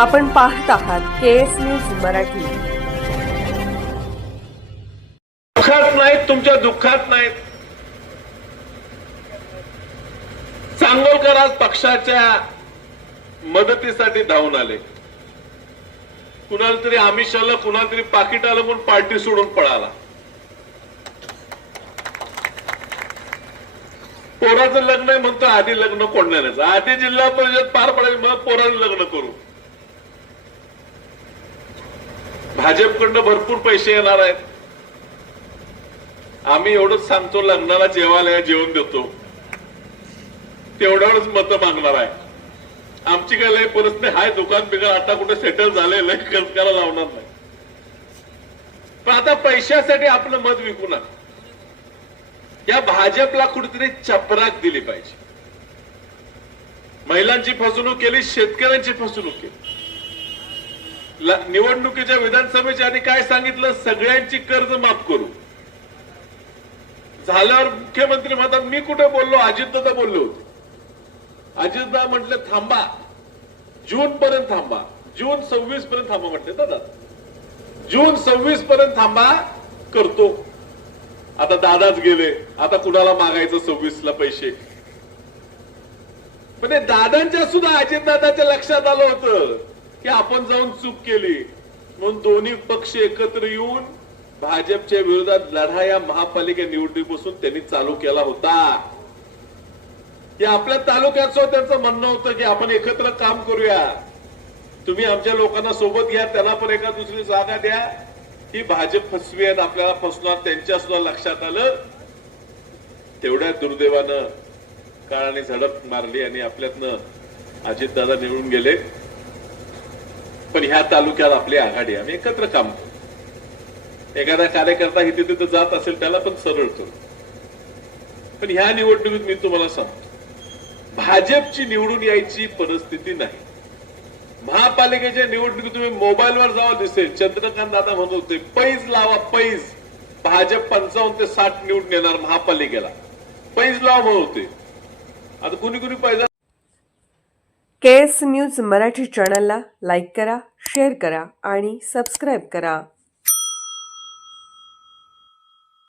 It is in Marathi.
आपण पाहत आहात केएस न्यूज मराठी। दुःखात नाहीत, तुमच्या दुःखात नाहीत। सांगोलकर आज पक्षाच्या मदतीसाठी धावून आले। कुणाला तरी आमिष आलं, कुणाला तरी पाकिट आलं म्हणून पार्टी सोडून पळाला। पोराचं लग्न आहे म्हणतो, आधी लग्न कोणण्याचं, आधी जिल्हा परिषद पार पडेल मग पोराचं लग्न करू। भाजपकडनं भरपूर पैसे येणार आहेत। आम्ही एवढंच सांगतो, लग्नाला जेवायला जेवण देतो, तेवढ्यावरच मतं मागणार आहे। आमची काय लय परिस्थिती हाय, दुकान बिघाड आता कुठे सेटल झाले, लय खर्च करायला लावणार नाही। पण आता पैशासाठी आपलं मत विकू नका। या भाजपला कुठेतरी चपराक दिली पाहिजे। महिलांची फसवणूक केली, शेतकऱ्यांची फसवणूक केली। निवडणुकीच्या विधानसभेच्या आधी काय सांगितलं, सगळ्यांची कर्ज माफ करू। झाल्यावर मुख्यमंत्री म्हणतात, मी कुठे बोललो, अजितदादा बोलले होते। अजितदादा म्हटले थांबा, जून पर्यंत थांबा, जून 26 पर्यंत थांबा म्हटले दादा, जून 26 पर्यंत थांबा, करतो। आता दादाच गेले, आता कुणाला मागायचं 26ला पैसे। पण दादांच्या सुद्धा अजितदादाच्या लक्षात आलं होतं की आपण जाऊन चूक केली, म्हणून दोन्ही पक्ष एकत्र येऊन भाजपच्या विरोधात लढा या महापालिका निवडणुकीपासून त्यांनी चालू केला होता। या आपल्या तालुक्याचं त्यांचं म्हणणं होतं की आपण एकत्र काम करूया, तुम्ही आमच्या लोकांना सोबत घ्या, त्यांना पण एका दुसरी जागा द्या। ही भाजप फसवी आणि आपल्याला फसणार, त्यांच्या सुद्धा लक्षात आलं। तेवढ्या दुर्दैवानं काळाने झडप मारली आणि आपल्यातनं अजितदादा निवडून गेले। पण ह्या तालुक्यात आपली आघाडी, आम्ही एकत्र काम करू। एखादा कार्यकर्ता इथे तिथे जात असेल त्याला पण सरळ करू। पण ह्या निवडणुकीत मी तुम्हाला सांगतो, भाजपची निवडून यायची परिस्थिती नाही। महापालिकेच्या निवडणुकीत तुम्ही मोबाईलवर जावा दिसेल, चंद्रकांत दादा म्हणत होते पैज लावा, पैज, भाजप 55 ते 60 निवडून येणार महापालिकेला, पैज लावा म्हणत होते। आता कुणी कुणी पैजा। केएस न्यूज मराठी चॅनलला लाईक करा, शेअर करा आणि सबस्क्राईब करा।